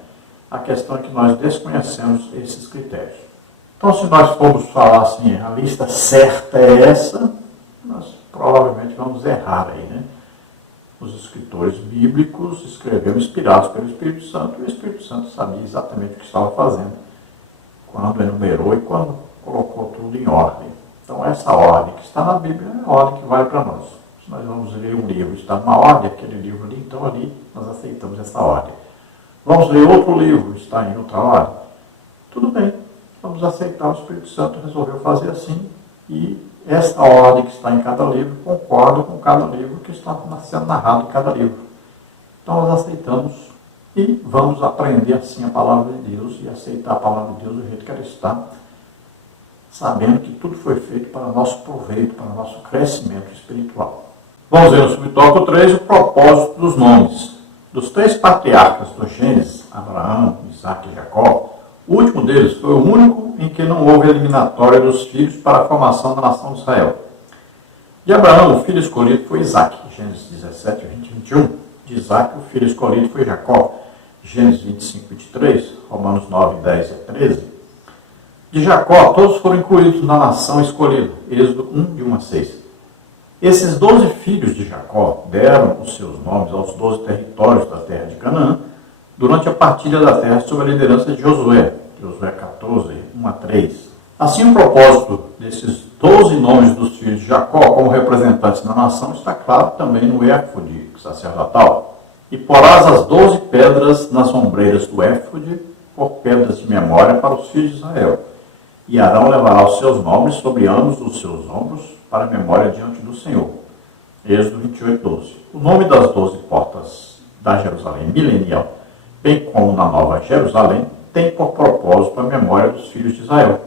A questão é que nós desconhecemos esses critérios. Então, se nós formos falar assim, a lista certa é essa, nós provavelmente vamos errar aí, né? Os escritores bíblicos escreveram inspirados pelo Espírito Santo, e o Espírito Santo sabia exatamente o que estava fazendo, quando enumerou e quando colocou tudo em ordem. Então, essa ordem que está na Bíblia é a ordem que vale para nós. Se nós vamos ler um livro, está numa ordem, aquele livro ali, então ali nós aceitamos essa ordem. Vamos ler outro livro, está em outra ordem. Tudo bem, vamos aceitar, o Espírito Santo resolveu fazer assim, e essa ordem que está em cada livro concorda com cada livro que está sendo narrado em cada livro. Então nós aceitamos e vamos aprender assim a palavra de Deus e aceitar a palavra de Deus do jeito que ela está, sabendo que tudo foi feito para nosso proveito, para nosso crescimento espiritual. Vamos ver no subtópico 3 o propósito dos nomes. Dos 3 patriarcas do Gênesis, Abraão, Isaac e Jacó, o último deles foi o único em que não houve eliminatória dos filhos para a formação da nação de Israel. De Abraão, o filho escolhido foi Isaac, Gênesis 17, 20 e 21. De Isaac, o filho escolhido foi Jacó, Gênesis 25, 23, Romanos 9, 10 a 13. De Jacó, todos foram incluídos na nação escolhida, Êxodo 1, de 1 a 6. Esses 12 filhos de Jacó deram os seus nomes aos 12 territórios da terra de Canaã durante a partilha da terra sob a liderança de Josué, Josué 14, 1 a 3. Assim, o propósito desses 12 nomes dos filhos de Jacó como representantes da nação está claro também no éfode sacerdotal. E porás as 12 pedras nas ombreiras do éfode por pedras de memória para os filhos de Israel. E Arão levará os seus nomes sobre ambos os seus ombros para a memória diante do Senhor. Êxodo 28, 12. O nome das 12 portas da Jerusalém milenial, bem como na Nova Jerusalém, tem por propósito a memória dos filhos de Israel.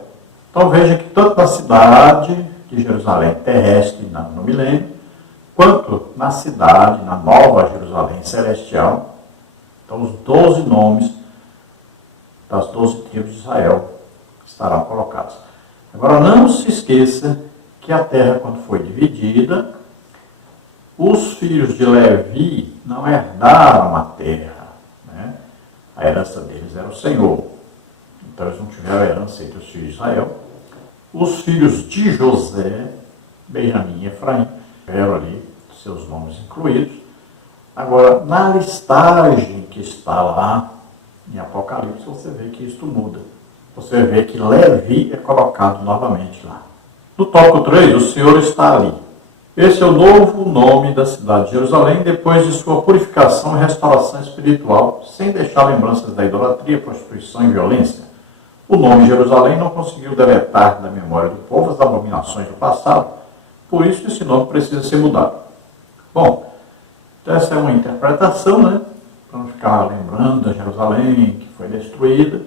Então veja que tanto na cidade de Jerusalém terrestre no milênio, quanto na cidade, na Nova Jerusalém celestial, então os 12 nomes das 12 tribos de Israel estarão colocados. Agora não se esqueça que a terra, quando foi dividida, os filhos de Levi não herdaram a terra, né? A herança deles era o Senhor. Então eles não tiveram herança entre os filhos de Israel. Os filhos de José, Benjamim e Efraim, tiveram ali seus nomes incluídos. Agora, na listagem que está lá em Apocalipse, você vê que isto muda. Você vê que Levi é colocado novamente lá. No tópico 3, o Senhor está ali. Esse é o novo nome da cidade de Jerusalém, depois de sua purificação e restauração espiritual, sem deixar lembranças da idolatria, prostituição e violência. O nome Jerusalém não conseguiu deletar da memória do povo as abominações do passado, por isso esse nome precisa ser mudado. Bom, então essa é uma interpretação, né? Para não ficar lembrando da Jerusalém, que foi destruída.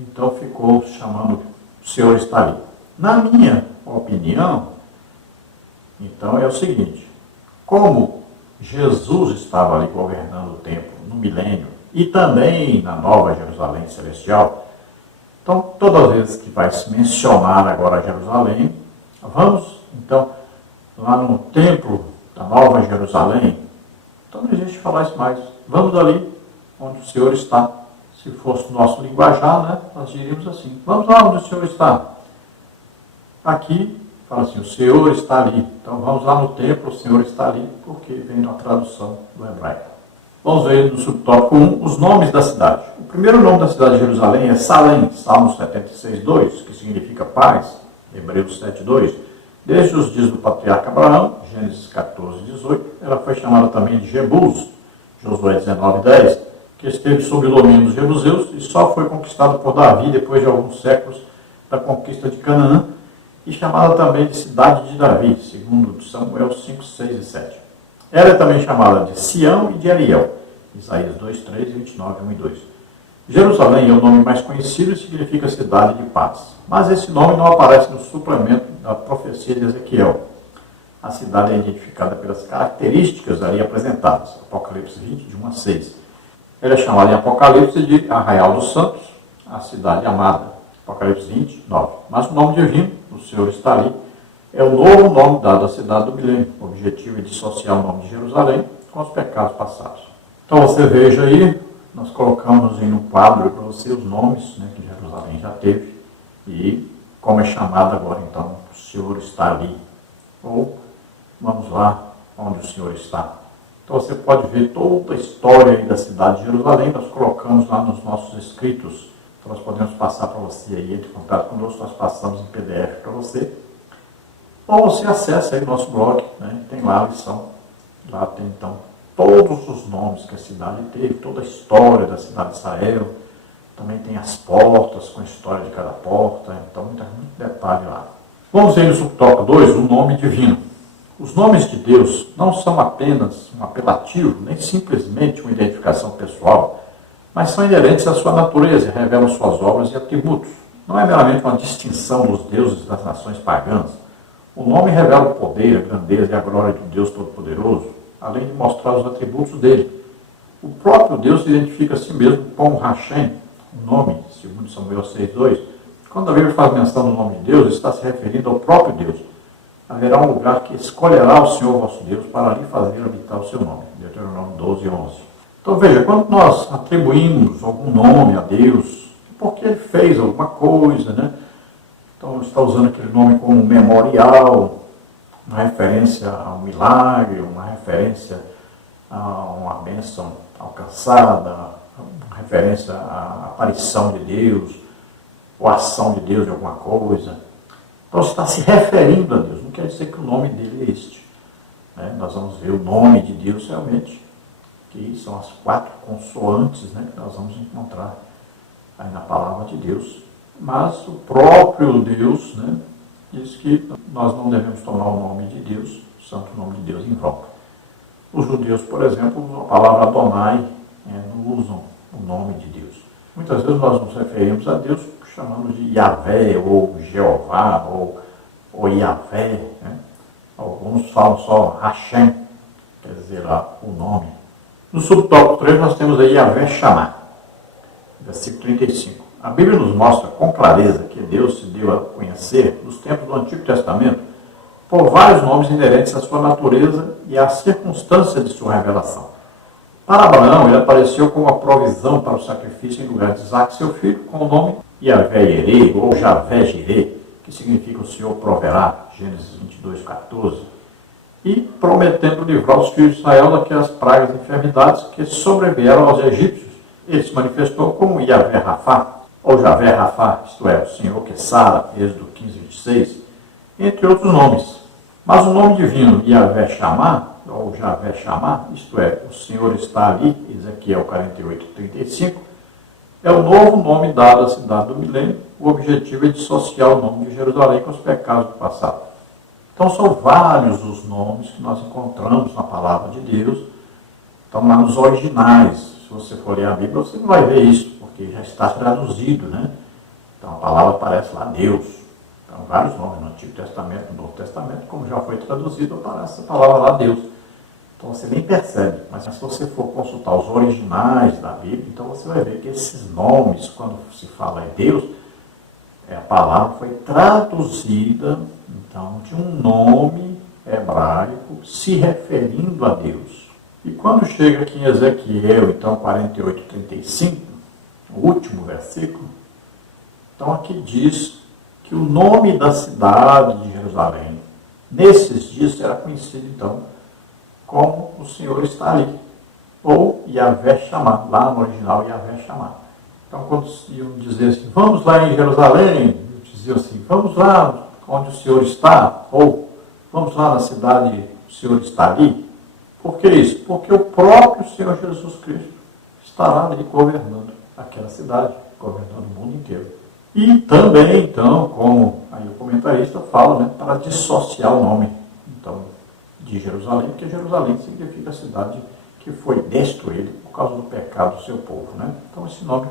Então ficou chamando o Senhor está ali. Na minha opinião, então é o seguinte: como Jesus estava ali governando o templo no milênio e também na Nova Jerusalém celestial, então todas as vezes que vai se mencionar agora Jerusalém, vamos então lá no templo da Nova Jerusalém. Então não existe falar isso mais. Vamos ali onde o Senhor está. Se fosse o nosso linguajar, né, nós diríamos assim, vamos lá onde o Senhor está. Aqui, fala assim, o Senhor está ali. Então vamos lá no templo, o Senhor está ali, porque vem da tradução do hebraico. Vamos ver no subtópico 1 os nomes da cidade. O primeiro nome da cidade de Jerusalém é Salém, Salmo 76:2, que significa paz, Hebreus 7:2. Desde os dias do patriarca Abraão, Gênesis 14:18, ela foi chamada também de Jebus, Josué 19:10, que esteve sob o domínio dos jebuseus e só foi conquistado por Davi depois de alguns séculos da conquista de Canaã, e chamada também de cidade de Davi, segundo Samuel 5:6 e 7. Ela é também chamada de Sião e de Ariel, Isaías 2:3 e 29, 1 e 2. Jerusalém é o nome mais conhecido e significa cidade de paz. Mas esse nome não aparece no suplemento da profecia de Ezequiel. A cidade é identificada pelas características ali apresentadas, Apocalipse 20, de 1 a 6. Ela é chamada em Apocalipse de Arraial dos Santos, a cidade amada, Apocalipse 20, 9. Mas o nome divino, o Senhor está ali, é o novo nome dado à cidade do milênio. O objetivo é dissociar o nome de Jerusalém com os pecados passados. Então você veja aí, nós colocamos em um quadro para você os nomes, né, que Jerusalém já teve e como é chamado agora então, o Senhor está ali. Ou vamos lá onde o Senhor está. Então você pode ver toda a história aí da cidade de Jerusalém, nós colocamos lá nos nossos escritos. Então nós podemos passar para você aí, entre em contato conosco, nós passamos em PDF para você. Ou você acessa aí o nosso blog, né? Tem lá a lição. Lá tem então todos os nomes que a cidade teve, toda a história da cidade de Israel. Também tem as portas, com a história de cada porta. Então muito detalhe lá. Vamos ver no subtópico 2, o nome divino. Os nomes de Deus não são apenas um apelativo, nem simplesmente uma identificação pessoal, mas são inerentes à sua natureza e revelam suas obras e atributos. Não é meramente uma distinção dos deuses das nações pagãs. O nome revela o poder, a grandeza e a glória de Deus Todo-Poderoso, além de mostrar os atributos dele. O próprio Deus se identifica a si mesmo com Hashem, o nome, segundo Samuel 6:2. Quando a Bíblia faz menção do nome de Deus, está se referindo ao próprio Deus. Haverá um lugar que escolherá o Senhor vosso Deus para ali fazer habitar o seu nome. Deuteronômio 12:11. Então veja, quando nós atribuímos algum nome a Deus, porque ele fez alguma coisa, né? Então está usando aquele nome como memorial, uma referência a um milagre, uma referência a uma bênção alcançada, uma referência à aparição de Deus, ou a ação de Deus de alguma coisa. Então está se referindo a Deus, não quer dizer que o nome dele é este. Né? Nós vamos ver o nome de Deus realmente, que são as 4 consoantes, né, que nós vamos encontrar aí na palavra de Deus. Mas o próprio Deus, né, diz que nós não devemos tomar o nome de Deus, o santo nome de Deus, em vão. Os judeus, por exemplo, a palavra Adonai, não usam o nome de Deus. Muitas vezes nós nos referimos a Deus chamando de Yahvé, ou Jeová, ou Yahvé. Né? Alguns falam só Hashem, quer dizer lá o nome. No subtópico 3 nós temos aí Yahvé Shammah, versículo 35. A Bíblia nos mostra com clareza que Deus se deu a conhecer nos tempos do Antigo Testamento por vários nomes inerentes à sua natureza e à circunstância de sua revelação. Para Abraão, ele apareceu como a provisão para o sacrifício em lugar de Isaac, seu filho, com o nome Yahvé Yerê, ou Javé Jirê, que significa o Senhor proverá, Gênesis 22:14, e prometendo livrar os filhos de Israel daquelas pragas e enfermidades que sobrevieram aos egípcios. Ele se manifestou como Yahvé Rafá, ou Javé Rafá, isto é, o Senhor que sara, Êxodo 15:26, entre outros nomes. Mas o nome divino Yahvé Shammah, ou Javé Shammah, isto é, o Senhor está ali, Ezequiel 48:35, é o novo nome dado à cidade do milênio. O objetivo é dissociar o nome de Jerusalém com os pecados do passado. Então são vários os nomes que nós encontramos na palavra de Deus, estão lá nos originais. Se você for ler a Bíblia, você não vai ver isso, porque já está traduzido, né? Então a palavra aparece lá, Deus. Então vários nomes no Antigo Testamento, no Novo Testamento, como já foi traduzido, aparece a palavra lá, Deus. Então você nem percebe, mas se você for consultar os originais da Bíblia, então você vai ver que esses nomes, quando se fala em Deus, a palavra foi traduzida, então, de um nome hebraico se referindo a Deus. E quando chega aqui em Ezequiel, então 48:35, o último versículo, então aqui diz que o nome da cidade de Jerusalém, nesses dias, será conhecido então como o Senhor está ali, ou Yahvé chamar, lá no original Yahvé chamar. Então quando iam dizer assim, vamos lá em Jerusalém, diziam assim, vamos lá onde o Senhor está, ou vamos lá na cidade, o Senhor está ali. Por que isso? Porque o próprio Senhor Jesus Cristo estará ali governando aquela cidade, governando o mundo inteiro. E também, então, como aí o comentarista fala, né, para dissociar o nome então, de Jerusalém, porque Jerusalém significa a cidade que foi destruída por causa do pecado do seu povo. Né? Então esse nome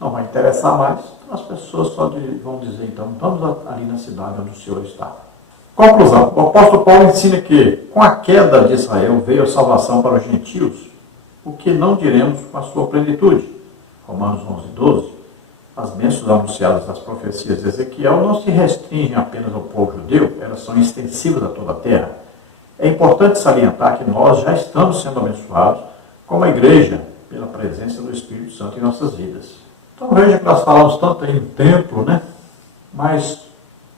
não vai interessar mais, então as pessoas só vão dizer, então, vamos ali na cidade onde o Senhor está. Conclusão, o apóstolo Paulo ensina que com a queda de Israel veio a salvação para os gentios, o que não diremos com a sua plenitude. Romanos 11:12. As bênçãos anunciadas das profecias de Ezequiel não se restringem apenas ao povo judeu, elas são extensivas a toda a terra. É importante salientar que nós já estamos sendo abençoados como a igreja pela presença do Espírito Santo em nossas vidas. Então veja que nós falamos tanto aí em templo, né? Mas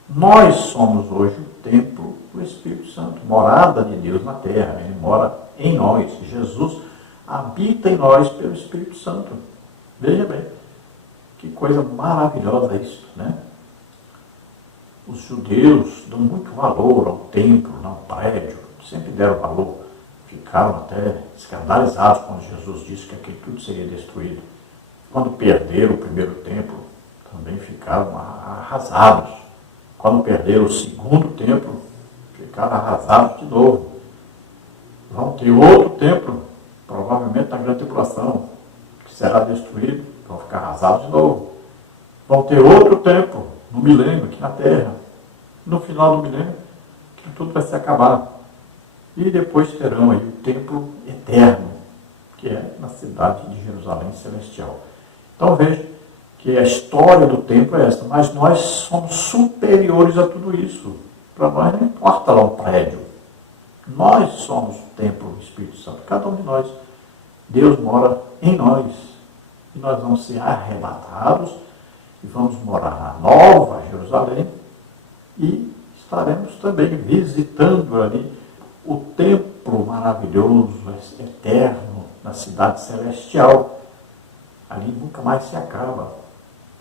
nós somos hoje o templo do Espírito Santo, morada de Deus na terra. Ele mora em nós. Jesus habita em nós pelo Espírito Santo. Veja bem, que coisa maravilhosa isso, né? Os judeus dão muito valor ao templo, ao prédio, sempre deram valor. Ficaram até escandalizados quando Jesus disse que aquilo tudo seria destruído. Quando perderam o primeiro templo, também ficaram arrasados. Quando perderam o segundo templo, ficaram arrasados de novo. Vão ter outro templo, provavelmente na grande tribulação, que será destruído, vão ficar arrasados de novo. Vão ter outro templo, no milênio, aqui na terra. No final do milênio, que tudo vai se acabar. E depois terão aí o templo eterno, que é na cidade de Jerusalém Celestial. Então veja que a história do templo é essa, mas nós somos superiores a tudo isso. Para nós não importa lá o prédio. Nós somos o templo do Espírito Santo, cada um de nós. Deus mora em nós. E nós vamos ser arrebatados e vamos morar na Nova Jerusalém e estaremos também visitando ali o templo maravilhoso, eterno, na cidade celestial. Ali nunca mais se acaba.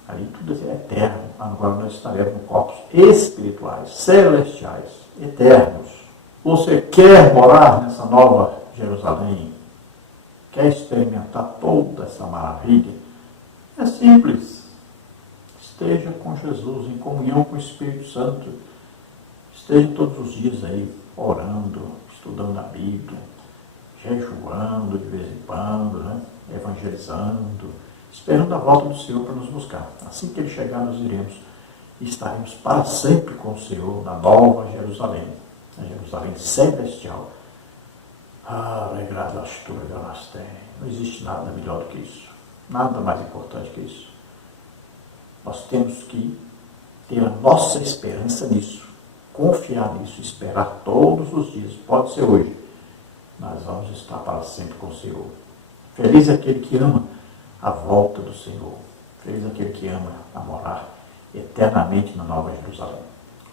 Ali tudo é eterno. Agora nós estaremos em corpos espirituais, celestiais, eternos. Você quer morar nessa Nova Jerusalém? Quer experimentar toda essa maravilha? É simples. Esteja com Jesus, em comunhão com o Espírito Santo. Esteja todos os dias aí, orando, estudando a Bíblia, jejuando de vez em quando, né? Evangelizando, esperando a volta do Senhor para nos buscar. Assim que Ele chegar, nós iremos e estaremos para sempre com o Senhor na Nova Jerusalém, na Jerusalém Celestial. Não existe nada melhor do que isso. Nada mais importante que isso. Nós temos que ter a nossa esperança nisso. Confiar nisso, esperar todos os dias. Pode ser hoje. Nós vamos estar para sempre com o Senhor. Feliz é aquele que ama a volta do Senhor. Feliz é aquele que ama a morar eternamente na Nova Jerusalém.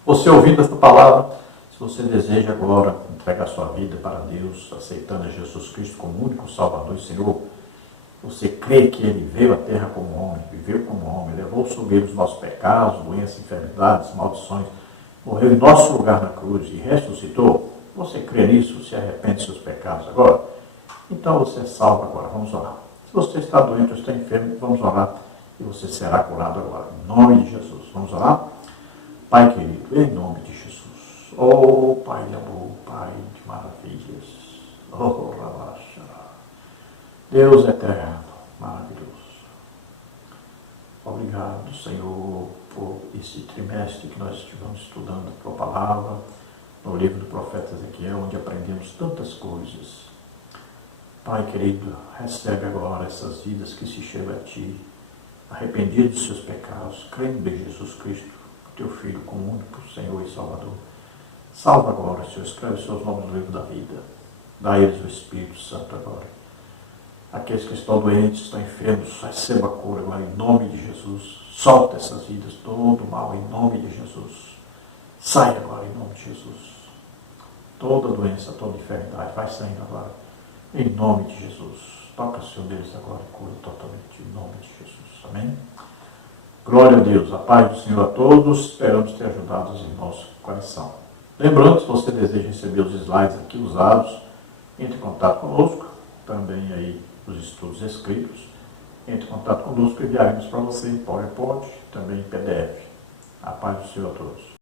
Você ouvindo esta palavra, se você deseja agora entregar sua vida para Deus, aceitando a Jesus Cristo como único Salvador e Senhor, você crê que Ele veio à terra como homem, viveu como homem, levou sobre Ele os nossos pecados, doenças, enfermidades, maldições, morreu em nosso lugar na cruz e ressuscitou? Você crê nisso? Se arrepende dos seus pecados agora? Então você é salvo agora. Vamos orar. Se você está doente ou está enfermo, vamos orar e você será curado agora. Em nome de Jesus. Vamos orar? Pai querido, em nome de Jesus. Oh, Pai de amor, Pai de maravilhas. Oh, Rabaxará. Deus eterno, maravilhoso. Obrigado, Senhor, por esse trimestre que nós estivemos estudando a Tua palavra, no livro do profeta Ezequiel, onde aprendemos tantas coisas. Pai querido, recebe agora essas vidas que se chegam a Ti, arrependidos dos seus pecados, crendo em Jesus Cristo, Teu Filho, como único Senhor e Salvador. Salva agora, Senhor, escreve seus nomes no livro da vida. Dá a eles o Espírito Santo agora. Aqueles que estão doentes, estão enfermos, receba a cura agora em nome de Jesus. Solta essas vidas, todo mal em nome de Jesus. Sai agora em nome de Jesus. Toda doença, toda enfermidade, vai saindo agora em nome de Jesus. Toca, Senhor, deles agora e cura totalmente em nome de Jesus. Amém? Glória a Deus. A paz do Senhor a todos. Esperamos ter ajudado os irmãos com a lição. Lembrando, se você deseja receber os slides aqui usados, entre em contato conosco. Também aí os estudos escritos. Entre em contato conosco e enviaremos para você em PowerPoint, também em PDF. A paz do Senhor a todos.